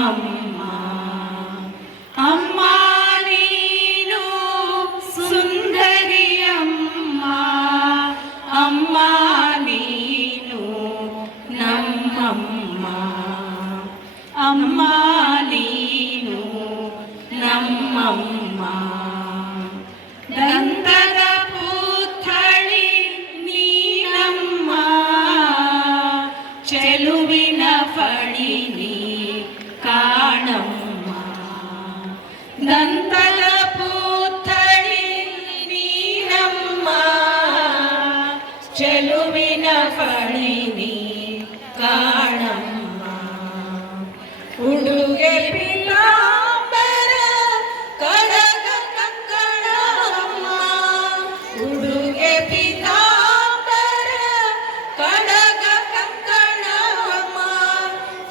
ನಮ್ಮಮ್ಮ. ಅಮ್ಮ ನೀನು ಸುಂದರಿಯಮ್ಮ, ಅಮ್ಮ ನೀನು ನಮ್ಮಮ್ಮ. ಅಮ್ಮ ನೀನು ನಮ್ಮಮ್ಮ. ದಂತದ ಪುತ್ಥಳಿ ನೀನಮ್ಮ, ಚೆಲುವಿನ ಫಣಿ ನೀ ಕಾಣಮ್ಮ. ದಂತದ ಪುತ್ಥಳಿ ನೀನಮ್ಮ, ಚೆಲುವಿನ ಫಣಿ ನೀ ಕಾಣಮ್ಮ. ಉಡುಗೆ ಪಿತಾಂಬರ ಕಡಗ ಕಂಕಣಮ್ಮ, ಉಡುಗೆ ಪಿತಾಂಬರ ಕಡಗ ಕಂಕಣಮ್ಮ.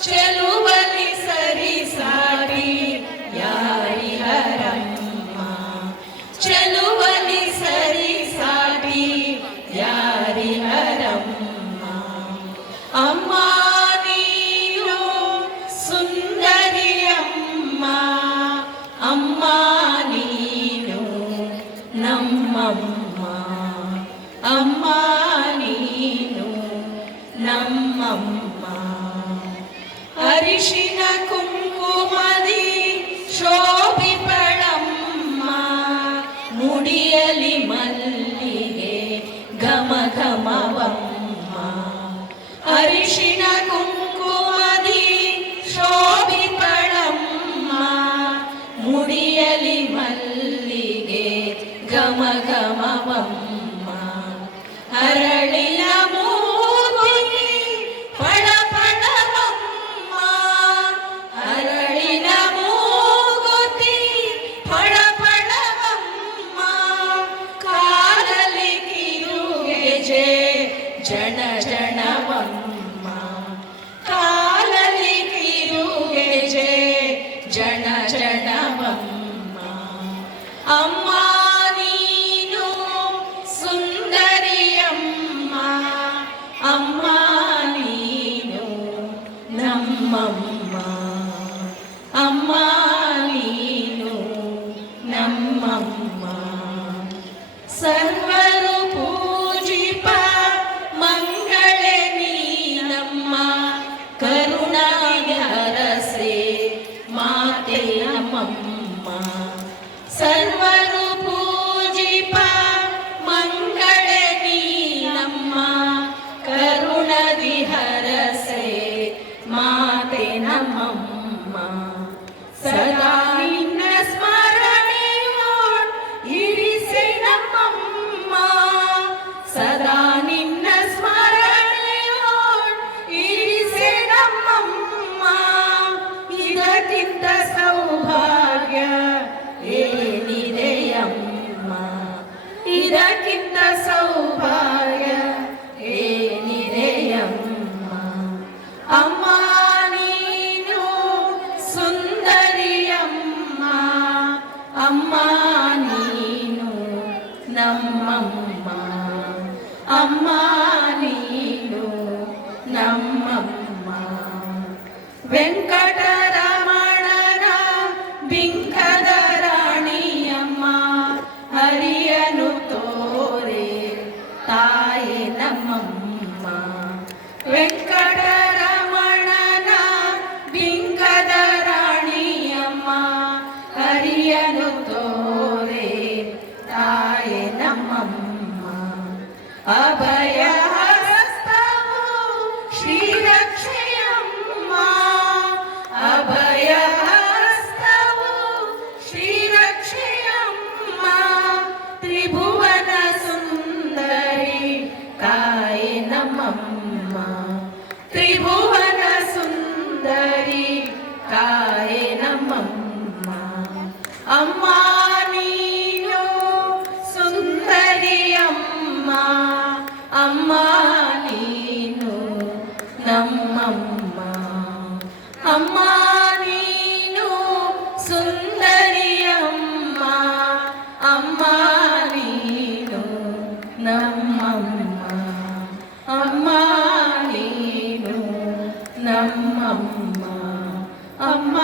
ಚೆಲುವಲಿ ಸರಿ ಸಾಟಿ ಯಾರಿಹರಮ್ಮ, ಚೆಲುವಲಿ ಸರಿ ಸಾಟಿ ಯಾರಿಹರಮ್ಮ. ಅಮ್ಮ ನೀನು ಸುಂದರಿಯಮ್ಮ, ಅಮ್ಮ ನೀನು ನಮ್ಮಮ್ಮ. ಅಮ್ಮ ನೀನು ನಮ್ಮಮ್ಮ. ಅರಿಶಿನ ಕುಂಕುಮದಿ ಶೋಭಿಪಳಮ್ಮ, ಮುಡಿಯಲಿ ಮಲ್ಲಿಗೆ ಘಮ ಘಮವಮ್ಮ. ಅರಿಶಿನ ಕುಂಕುಮದಿ ಶೋಭಿಪಳಮ್ಮ, ಮುಡಿಯಲಿ ಮಲ್ಲಿಗೆ ಘಮ ಘಮವಮ್ಮ. ಹರಳಿನ ಮೂಗುತಿ ಫಳ ಫಳವಮ್ಮ, ಹರಳಿನ ಮೂಗುತಿ ಫಳ ಫಳವಮ್ಮ. ಕಾಲಲ್ಲಿ ಕಿರುಗೆಜೆ ಜನ ಜನವಮ್ಮ, ಕಾಲಲ್ಲಿ ಕಿರುಗೆಜೆ ಜನ ಜನವಮ್ಮ. ಅಮ್ಮ ನೀನು ಸುಂದರಿಯಮ್ಮ, ಅಮ್ಮ ನೀನು ನಮ್ಮಮ್ಮ. ಅಮ್ಮ ನೀನು ನಮ್ಮಮ್ಮ. ಸರ್ವರು ಪೂಜಿಪ ಮಂಗಳೇ ನೀನಮ್ಮ, ಕರುಣಾಯ ಹರಸೆ ಮಾತೆ ನಮ್ಮಮ್ಮ. ಸರ್ವರು ಪೂಜಿಪ ಮಂಗಳೇ ನೀನಮ್ಮ, ಕರುಣದಿ ಹರಸೆ ಮಾತೆ ನಮ್ಮಮ್ಮ. ಸದಾ ನಿನ್ನ ಸ್ಮರಣೆಯೋ ಇರಿಸೆ ನಮ್ಮಮ್ಮ, ಸದಾ ನಿನ್ನ ಸ್ಮರಣೆಯೋ ಇರಿಸೆ ನಮ್ಮಮ್ಮ. ಇದಕ್ಕಿಂತ ಸೌಭಾಗ್ಯ ಏನಿದೆಯಮ್ಮ, ಇದಕ್ಕಿಂತ ಸೌಭಾಗ್ಯ ಏನಿದೆಯಮ್ಮ. ಅಮ್ಮ ನೀನು ಸುಂದರಿಯಮ್ಮ, ಅಮ್ಮ ನೀನು ನಮ್ಮಮ್ಮ. ಅಮ್ಮ ನೀನು ನಮ್ಮಮ್ಮ. ವೆಂಕಟರಮಣನ ಬಿಂಕದ ರಾಣಿಯಮ್ಮ, ಹರಿಯನು ತೋರೆ ತಾಯೆ ನಮ್ಮಮ್ಮ. ವೆಂಕಟರಮಣನ ಬಿಂಕದ ರಾಣಿಯಮ್ಮ, ಹರಿಯನು ತೋರೆ ತಾಯೆ ನಮ್ಮಮ್ಮ. ಅಭಯ ಹಸ್ತವು ಶ್ರೀರಕ್ಷೆಯಮ್ಮ, ಅಭಯ ಹಸ್ತವು ಶ್ರೀರಕ್ಷೆಯಮ್ಮ. ತ್ರಿಭುವನ ಸುಂದರಿ ತಾಯೆ ನಮ್ಮಮ್ಮ, ತ್ರಿಭುವನ ಸುಂದರಿ ತಾಯೆ ನಮ್ಮಮ್ಮ. ಅಮ್ಮ ನೀನು ಸುಂದರಿಯಮ್ಮ, ಅಮ್ಮ ನೀನು ನಮ್ಮಮ್ಮ. ಅಮ್ಮ ನೀನು ಸುಂದರಿಯಮ್ಮ, ಅಮ್ಮ ನೀನು ನಮ್ಮಮ್ಮ. ಅಮ್ಮ ನೀನು ನಮ್ಮಮ್ಮ. ಅಮ್ಮ